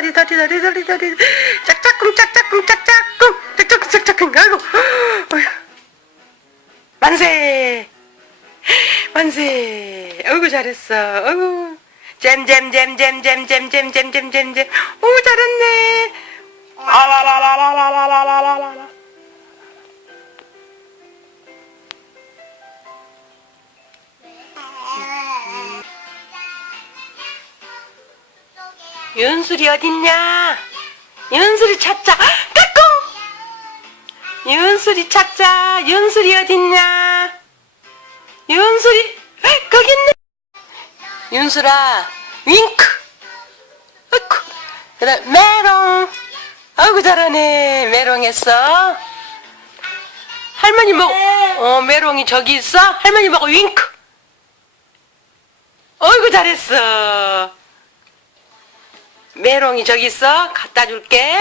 다리 다리 다리 다리 다리. 짝짝꿍 짝짝꿍 짝짝꿍. 짝짝꿍 짝짝꿍. 아이고. 어휴. 만세. 만세. 아이고 잘했어. 아이고 잼잼잼잼잼잼잼잼잼잼잼. 오 잘했네 윤술이 어딨냐? 윤술이 찾자. 까꿍! 윤술이 찾자. 윤술이 어딨냐? 윤술이 헉, 거기 있네. 윤술아, 윙크. 아이쿠. 그래 메롱. 아이고 잘하네. 메롱 했어. 할머니 뭐? 어 메롱이 저기 있어? 할머니 보고 윙크. 어이구 잘했어. 메롱이 저기 있어. 갖다 줄게.